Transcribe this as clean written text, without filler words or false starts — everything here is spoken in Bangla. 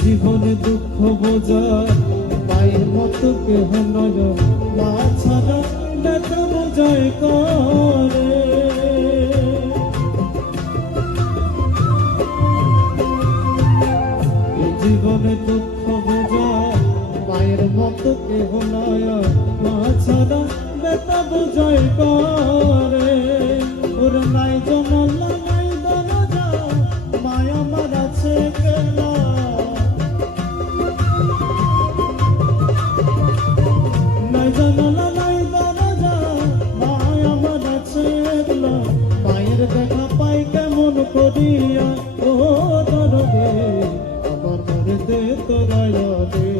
জীবনে দুঃখ বোঝা মায়ের মতো কেহ নয়, মা ছাড়া ব্যথা বোঝায় করে। জীবনে দুঃখ বোঝা মায়ের মতো কেহ নয়, মা ছাড়া ব্যথা বোঝায় করে। ওর নাই জনলা নাই দরজা, মায়া আমার আছে কেলা। নাই জনলা নাই দরজা, মায়া আমার আছে কেলা। মায়ের দেখা পাই কেমন করিয়া, ও দরদে আমার মনে দে তোরা দে।